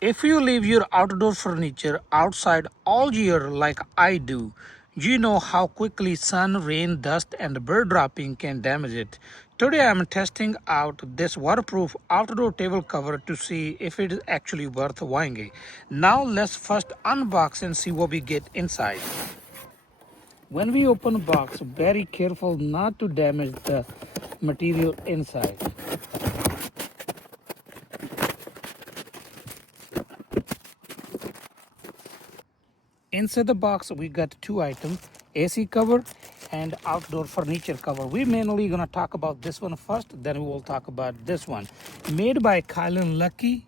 If you leave your outdoor furniture outside all year like I do, you know how quickly sun, rain, dust, and bird dropping can damage it. Today I am testing out this waterproof outdoor table cover to see if it is actually worth buying. Now let's first unbox and see what we get inside. When we open a box, very careful not to damage the material inside. Inside the box, we got two items, AC cover and outdoor furniture cover. We're mainly going to talk about this one first, then we will talk about this one. Made by KYLINLUCKY.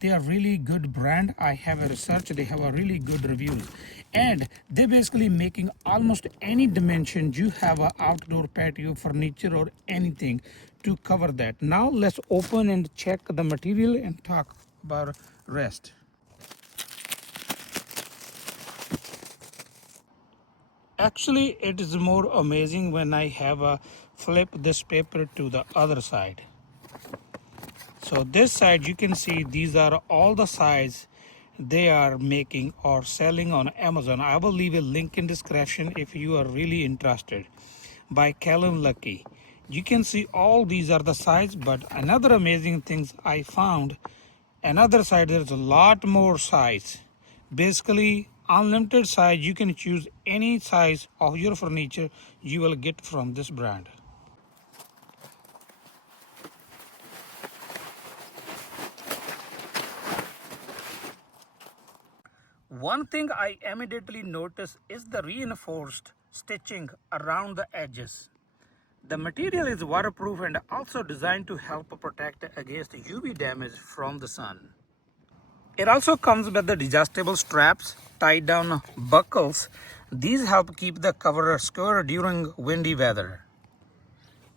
They are really good brand. I have a research, they have a really good reviews. And they're basically making almost any dimension you have a outdoor patio furniture or anything to cover that. Now let's open and check the material and talk about rest. Actually, it is more amazing when I have a flip this paper to the other side. So this side you can see these are all the size they are making or selling on Amazon. I will leave a link in description if you are really interested. By KYLINLUCKY. You can see all these are the size, but another amazing things I found, another side there's a lot more size. Basically unlimited size, you can choose any size of your furniture you will get from this brand. One thing I immediately notice is the reinforced stitching around the edges. The material is waterproof and also designed to help protect against UV damage from the sun. It also comes with the adjustable straps, tied down buckles. These help keep the cover secure during windy weather.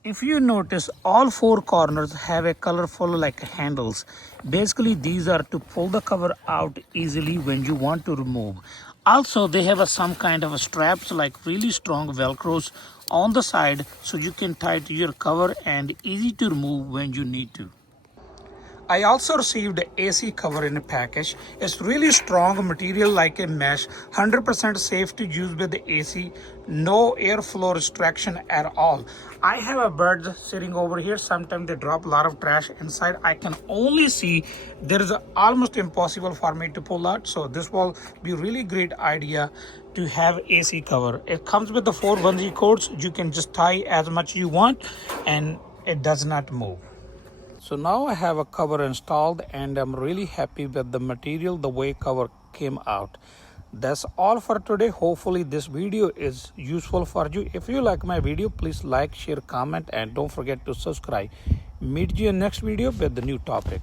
If you notice, all four corners have a colorful like handles. Basically, these are to pull the cover out easily when you want to remove. Also, they have some kind of straps like really strong velcros on the side so you can tie to your cover and easy to remove when you need to. I also received the AC cover in a package. It's really strong material like a mesh, 100% safe to use with the AC, no airflow restriction at all. I have a bird sitting over here. Sometimes they drop a lot of trash inside. I can only see there is almost impossible for me to pull out. So this will be really great idea to have AC cover. It comes with the 4 bungee cords. You can just tie as much you want and it does not move. So now I have a cover installed and I'm really happy with the material, the way cover came out. That's all for today. Hopefully this video is useful for you. If you like my video, please like, share, comment, and don't forget to subscribe. Meet you in next video with the new topic.